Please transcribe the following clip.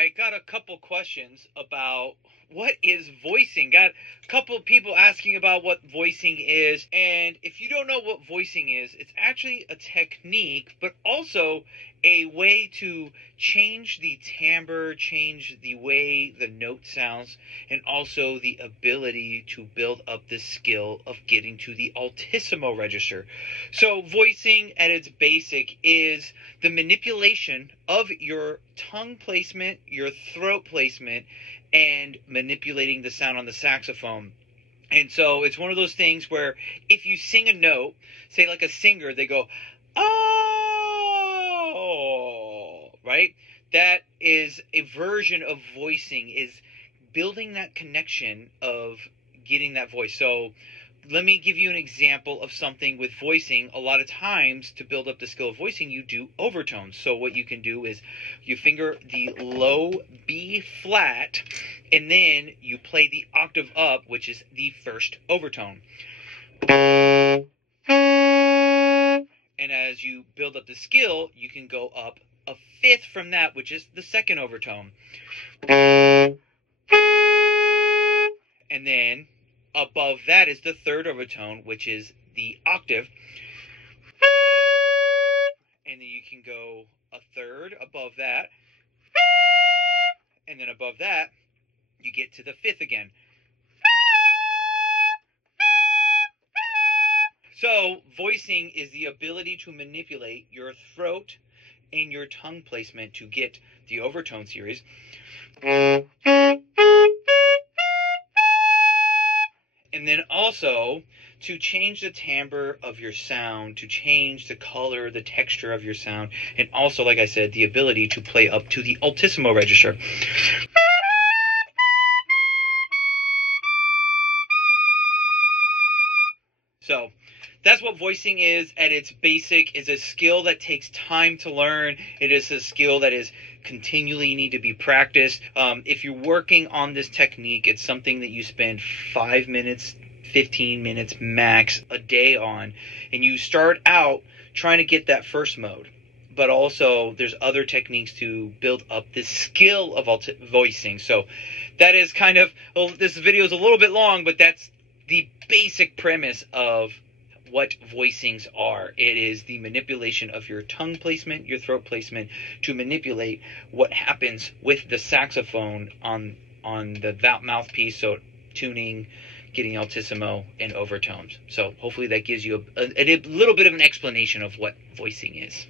right, got a couple questions about what is voicing. Got a couple of people asking about what voicing is. And if you don't know what voicing is, it's actually a technique, but also a way to change the timbre, change the way the note sounds, and also the ability to build up the skill of getting to the altissimo register. So, voicing at its basic is the manipulation of your tongue placement, your throat placement, and manipulating the sound on the saxophone. And so it's one of those things where if you sing a note, say like a singer, they go, oh, right? That is a version of voicing, is building that connection of getting that voice. So let me give you an example of something with voicing. A lot of times to build up the skill of voicing, you do overtones. So what you can do is you finger the low B flat, and then you play the octave up, which is the first overtone. And as you build up the skill, you can go up a fifth from that, which is the second overtone. And then above that is the third overtone, which is the octave. And then you can go a third above that. And then above that, you get to the fifth again. So, voicing is the ability to manipulate your throat and your tongue placement to get the overtone series. And then also to change the timbre of your sound, to change the color, the texture of your sound, and also, like I said, the ability to play up to the altissimo register. So that's what voicing is at its basic. Is a skill that takes time to learn. It is a skill that is continually need to be practiced. If you're working on this technique, it's something that you spend 5 minutes, 15 minutes max a day on, and you start out trying to get that first mode. But also there's other techniques to build up this skill of voicing. So that is kind of, well, this video is a little bit long, but that's the basic premise of what voicings are. It is the manipulation of your tongue placement, your throat placement, to manipulate what happens with the saxophone on the mouthpiece. So tuning, getting altissimo, and overtones. So hopefully that gives you a little bit of an explanation of what voicing is.